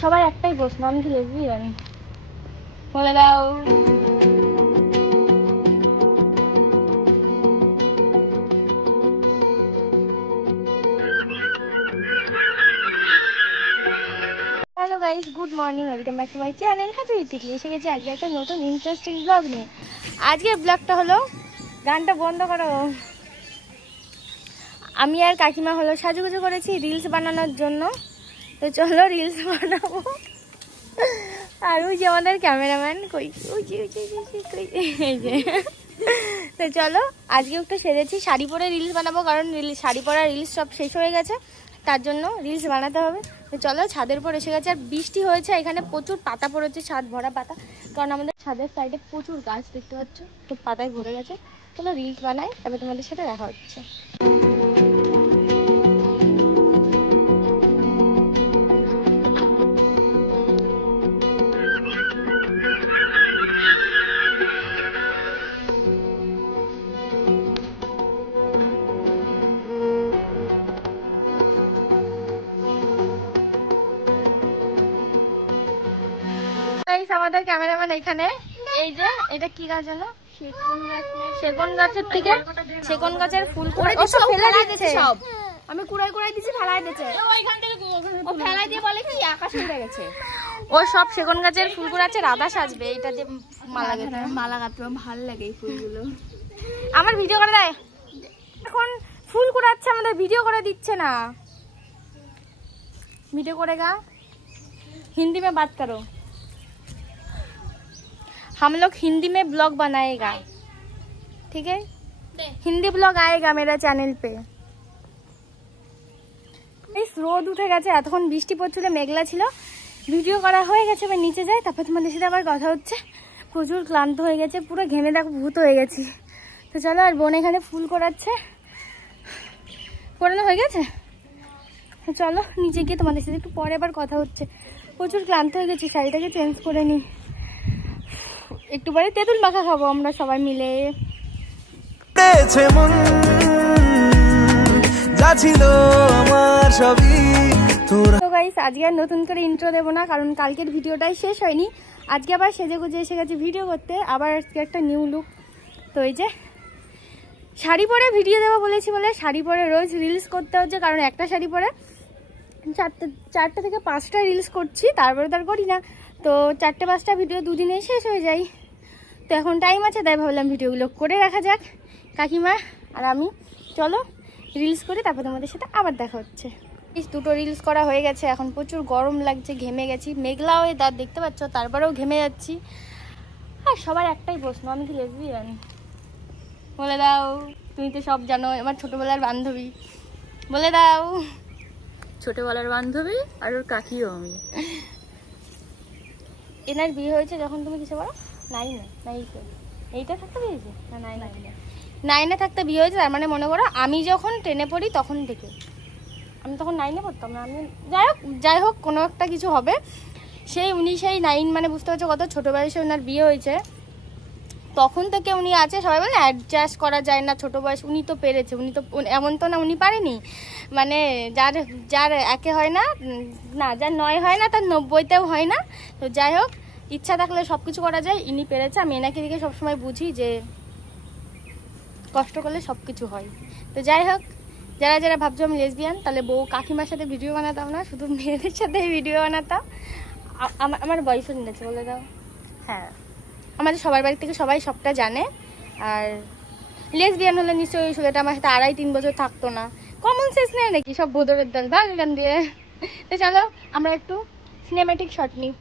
সবার একটাই প্রশ্ন, আমি কি লেসবিয়ান? বলে দাও। Hello guys, good morning, welcome back to my channel happy উইথলি। এসে গেছি আজকে একটা নতুন ইন্টারেস্টিং ব্লগ নিয়ে। আজকের ব্লগটা হলো, গানটা বন্ধ করো। আমি আর কাকিমা হলো সাজুগুজু করেছি রিলস বানানোর জন্য। তো চলো রিলস বানাবো। আর ওই যে আমাদের ক্যামেরাম্যান কই, এই যে। তো চলো আজকে একটু সেরেছি, শাড়ি পরে রিলস বানাবো, কারণ শাড়ি পরা রিলস সব শেষ হয়ে গেছে, তার জন্য রিলস বানাতে হবে। তো চলো ছাদের উপর এসে গেছে, আর বৃষ্টি হয়েছে, এখানে প্রচুর পাতা পড়েছে, ছাদ ভরা পাতা, কারণ আমাদের ছাদের সাইডে প্রচুর গাছ দেখতে পাচ্ছ, তো পাতায় ভরে গেছে। চলো রিলস বানাই, তবে তোমাদের সাথে দেখা হচ্ছে। আমাদের ক্যামেরাম্যান এখানে, এই যে এটা কি গাছ হলো, সেগুন গাছের থেকে সেগুন গাছের ফুল করে ফেলে দিয়েছে সব। আমি কুড়াই কুড়াই দিছি, ফেলাই দিয়েছে ওইখান থেকে, ও ফেলাই দিয়ে বলে কি আকাশ উড়ে গেছে। ও সব সেগুন গাছের ফুল কুড়াচ্ছে, রাধা সাজবে, এটা যে মালা গাঁথতে ভালো লাগে এই ফুলগুলো। আমার ভিডিও করে দেয়, এখন ফুল কুড়াচ্ছে, আমাদের ভিডিও করে দিচ্ছে না। ভিডিও करेगा, हिंदी में बात करो। हम लोग हिंदी में ब्लॉग बनाएगा, ठीक है? हिंदी ब्लॉग आएगा मेरा चैनल पे। इस রোদ উঠে গেছে, এতক্ষণ বৃষ্টি পড়ছিল, মেঘলা ছিল, ভিডিও করা হয়ে গেছে। এবার নিচে যাই, তারপর তোমাদের সাথে আবার কথা হচ্ছে। প্রচুর ক্লান্ত হয়ে গেছে, পুরো ঘেমে দেখো ভূত হয়ে গেছি। তো চলো, আর বোন এখানে ফুল করাচ্ছে, করানো হয়ে গেছে। চলো নিচে গিয়ে তোমাদের সাথে একটু পরে আবার কথা হচ্ছে। প্রচুর ক্লান্ত হয়ে গেছি, শাড়িটাকে চেঞ্জ করে নিই। একটু পরে তেঁতুল মাখা খাবো আমরা সবাই মিলে। তো গাইস, আজকে আর নতুন করে ইন্ট্রো দেবো না, কারণ কালকের ভিডিওটাই শেষ হয়নি। আজকে আবার সেজে গুজে এসে গেছি ভিডিও করতে, আবার আজকে একটা নিউ লুক। তো এই যে শাড়ি পরে ভিডিও দেবো বলেছি বলে শাড়ি পরে রোজ রিলস করতে হচ্ছে, কারণ একটা শাড়ি পরে চারটে থেকে 5টা রিলস করছি, তারপরে তার করি না। তো 4-5টা ভিডিও দুদিনে শেষ হয়ে যায়। তো এখন টাইম আছে, তাই ভাবলাম ভিডিওগুলো করে রাখা যাক। কাকিমা আর আমি চলো রিলস করে, তারপর তোমাদের সাথে আবার দেখা হচ্ছে। দুটো রিলস করা হয়ে গেছে, এখন প্রচুর গরম লাগছে, ঘেমে গেছি, মেঘলা হয়ে দাঁত দেখতে পাচ্ছ, তারপরেও ঘেমে যাচ্ছি। আর সবার একটাই প্রশ্ন, আমি কি লেসবিয়ান? বলে দাও, তুমি তো সব জানো, আমার ছোটবেলার বান্ধবী। বলে দাও। ছোটবেলার বান্ধবী, আর ওর কাকিও আমি। এনার বিয়ে হয়েছে যখন তুমি কিসে পড়ো? নাইনে। এইটা থাকতে বিয়ে হয়েছে না? নাইনে থাকতে বিয়ে হয়েছে, তার মানে মনে করো আমি যখন 10-এ পড়ি তখন থেকে। আমি তখন 9-এ পড়তাম না। আমি যাই হোক কোনো একটা কিছু হবে। উনি সেই 9, মানে বুঝতে পারছো কত ছোটো বয়সে ওনার বিয়ে হয়েছে, তখন থেকে উনি আছে। সবাই বলে অ্যাডজাস্ট করা যায় না ছোটো বয়স, উনি তো পেরেছে। উনি তো এমন তো না উনি পারেনি, মানে যার একে হয় না, যার 9 হয় না তার 90তেও হয় না। তো যাই হোক, ইচ্ছা থাকলে সব কিছু করা যায়, ইনি পেরেছে। আমি এনাকে দিকে সবসময় বুঝি যে কষ্ট করলে সব কিছু হয়। তো যাই হোক, যারা ভাবছো আমি লেসবিয়ান, তাহলে বউ কাকিমার সাথে ভিডিও বানাতাম না, শুধু মেয়েদের সাথে ভিডিও বানাতাম। আমার বয়ফ্রেন্ড আছে, বলে দাও। হ্যাঁ, আমাদের সবার বাড়ি থেকে সবাই সবটা জানে। আর লেসবিয়ান হলে নিশ্চয়ই ওই ছেলেটা আমার সাথে 2.5-3 বছর থাকতো না। কমন সেন্স নেই নাকি, সব ভোদরের দল ভাগ গান দিয়ে। তো চলো আমরা একটু সিনেম্যাটিক শট নিই।